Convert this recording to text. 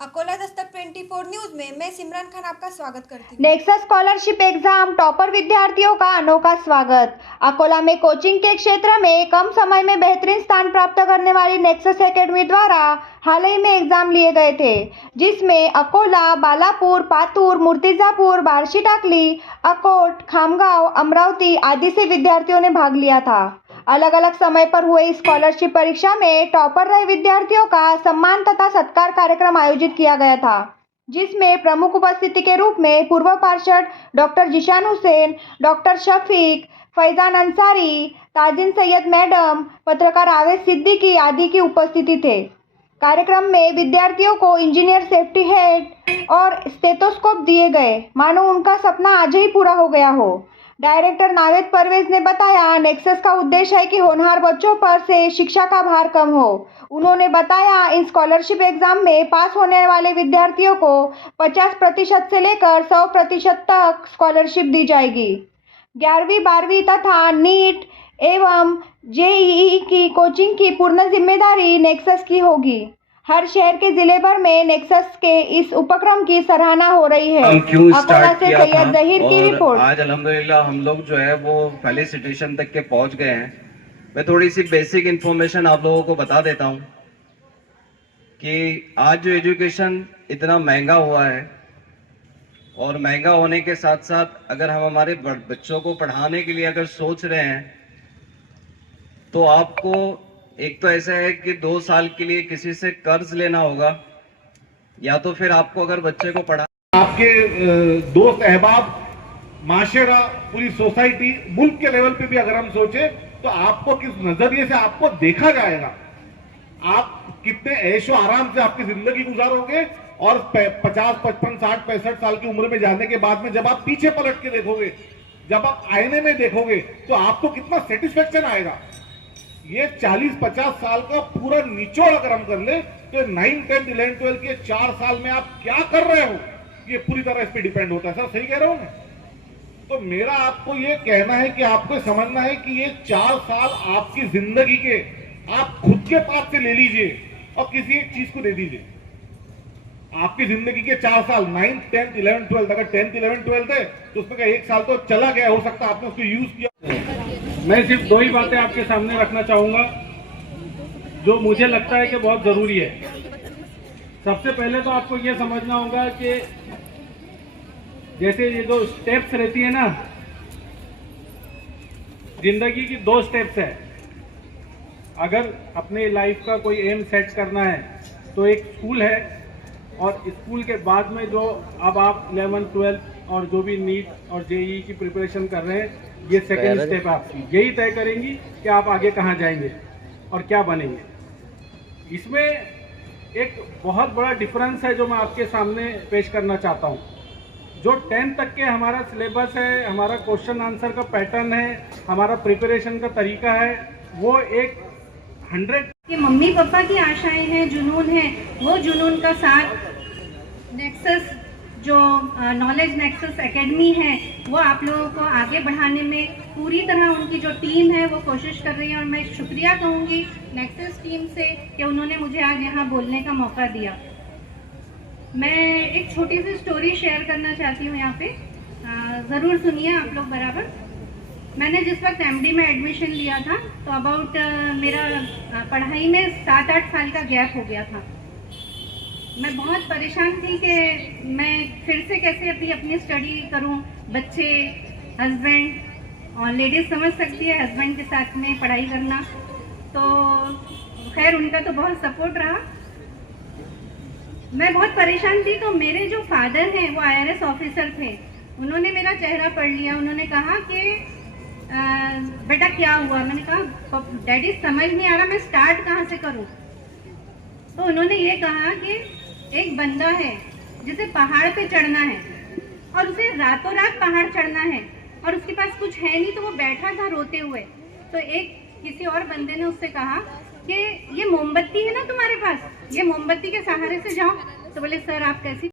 Akola Dastak 24 news में मैं सिमरन खान आपका स्वागत करती हूँ। नेक्सस स्कॉलरशिप एग्जाम टॉपर विद्यार्थियों का अनोखा स्वागत। अकोला में कोचिंग के क्षेत्र में कम समय में बेहतरीन स्थान प्राप्त करने वाली नेक्सस एकेडमी द्वारा हाल ही में एग्जाम लिए गए थे, जिसमें अकोला, बालापुर, पातूर, मूर्तिजापुर, बार्शी टाकली, अकोट, खामगांव, अमरावती आदि से विद्यार्थियों ने भाग लिया था। अलग अलग समय पर हुए इस स्कॉलरशिप परीक्षा में टॉपर रहे विद्यार्थियों का सम्मान तथा सत्कार कार्यक्रम आयोजित किया गया था, जिसमें प्रमुख उपस्थिति के रूप में पूर्व पार्षद doctor Zishan Hussain, doctor Shafiq, Faizan Ansari, Tajin Syed madam, पत्रकार आवेश सिद्दीकी आदि की उपस्थिति थे। कार्यक्रम में विद्यार्थियों को इंजीनियर सेफ्टी हेड और स्टेथोस्कोप दिए गए, मानो उनका सपना आज ही पूरा हो गया हो। डायरेक्टर नावेद परवेज ने बताया, नेक्सस का उद्देश्य है कि होनहार बच्चों पर से शिक्षा का भार कम हो। उन्होंने बताया, इन स्कॉलरशिप एग्जाम में पास होने वाले विद्यार्थियों को 50% से लेकर 100% तक स्कॉलरशिप दी जाएगी। 11वीं 12वीं तथा नीट एवं जेईई की कोचिंग की पूर्ण जिम्मेदारी नेक्सस की होगी। हर शहर के जिले भर में नेक्सस के इस उपक्रम की सराहना हो रही है। अकोला से सैयद जहीर की रिपोर्ट। आज अल्हम्दुलिल्लाह हम लोग जो है वो पहले सिचुएशन तक के पहुंच गए हैं। मैं थोड़ी सी बेसिक इंफॉर्मेशन आप लोगों को बता देता हूं कि आज जो एजुकेशन इतना महंगा हुआ है और महंगा होने के साथ साथ अगर हम हमारे बच्चों को पढ़ाने के लिए अगर सोच रहे हैं तो आपको एक तो ऐसा है कि 2 साल के लिए किसी से कर्ज लेना होगा, या तो फिर आपको अगर बच्चे को पढ़ा आपके दोस्त अहबाब, माशरा, पूरी सोसाइटी, मुल्क के लेवल पे भी अगर हम सोचे तो आपको किस नजरिए से आपको देखा जाएगा, आप कितने ऐशो आराम से आपकी जिंदगी गुजारोगे और 50, 55, 60, 65 साल की उम्र में जाने के बाद में जब आप पीछे पलट के देखोगे, जब आप आईने में देखोगे तो आपको कितना सेटिस्फेक्शन आएगा। ये 40-50 साल का पूरा निचोड़ अगर हम कर ले तो 9, 10, 11, 12 के 4 साल में आप क्या कर रहे हो, ये पूरी तरह इस पे डिपेंड होता है। सर सही कह रहा हूं मैं? तो मेरा आपको ये कहना है कि आपको समझना है कि ये 4 साल आपकी जिंदगी के आप खुद के पास से ले लीजिए और किसी एक चीज को दे दीजिए। आपकी जिंदगी के 4 साल 9, 10, 11, 12, अगर 10, 11, 12 थे तो उसमें का 1 साल तो चला गया, हो सकता है आपने उसको यूज किया। मैं सिर्फ 2 ही बातें आपके सामने रखना चाहूंगा जो मुझे लगता है कि बहुत जरूरी है। सबसे पहले तो आपको ये समझना होगा कि जैसे ये जो स्टेप्स रहती है ना, जिंदगी की 2 स्टेप्स है। अगर अपने लाइफ का कोई एम सेट करना है तो एक स्कूल है, और स्कूल के बाद में जो अब आप 11, 12 और जो भी नीट और जेईई की प्रिपरेशन कर रहे हैं, ये सेकेंड स्टेप आपकी यही तय करेंगी कि आप आगे कहाँ जाएंगे और क्या बनेंगे। इसमें एक बहुत बड़ा डिफरेंस है जो मैं आपके सामने पेश करना चाहता हूँ। जो 10th तक के हमारा सिलेबस है, हमारा क्वेश्चन आंसर का पैटर्न है, हमारा प्रिपरेशन का तरीका है, वो एक 100 कि मम्मी पापा की आशाएं हैं, जुनून है, वो जुनून का साथ नेक्सस जो नॉलेज नेक्सस एकेडमी है वो आप लोगों को आगे बढ़ाने में पूरी तरह उनकी जो टीम है वो कोशिश कर रही है। और मैं शुक्रिया कहूँगी नेक्सस टीम से कि उन्होंने मुझे आज यहाँ बोलने का मौका दिया। मैं एक छोटी सी स्टोरी शेयर करना चाहती हूँ यहाँ पे, ज़रूर सुनिए आप लोग बराबर। मैंने जिस वक्त एमडी में एडमिशन लिया था तो अबाउट मेरा पढ़ाई में 7-8 साल का गैप हो गया था। मैं बहुत परेशान थी कि मैं फिर से कैसे अपनी स्टडी करूं। बच्चे, हस्बैंड, और लेडीज़ समझ सकती है हस्बैंड के साथ में पढ़ाई करना। तो खैर उनका तो बहुत सपोर्ट रहा। मैं बहुत परेशान थी तो मेरे जो फादर हैं वो IRS ऑफिसर थे। उन्होंने मेरा चेहरा पढ़ लिया। उन्होंने कहा कि बेटा क्या हुआ? मैंने कहा डैडी समझ नहीं आ रहा, मैं स्टार्ट कहाँ से करूँ। तो उन्होंने ये कहा कि एक बंदा है जिसे पहाड़ पे चढ़ना है और उसे रातों रात पहाड़ चढ़ना है और उसके पास कुछ है नहीं, तो वो बैठा था रोते हुए। तो एक किसी और बंदे ने उससे कहा कि ये मोमबत्ती है ना तुम्हारे पास, ये मोमबत्ती के सहारे से जाओ। तो बोले सर आप कैसी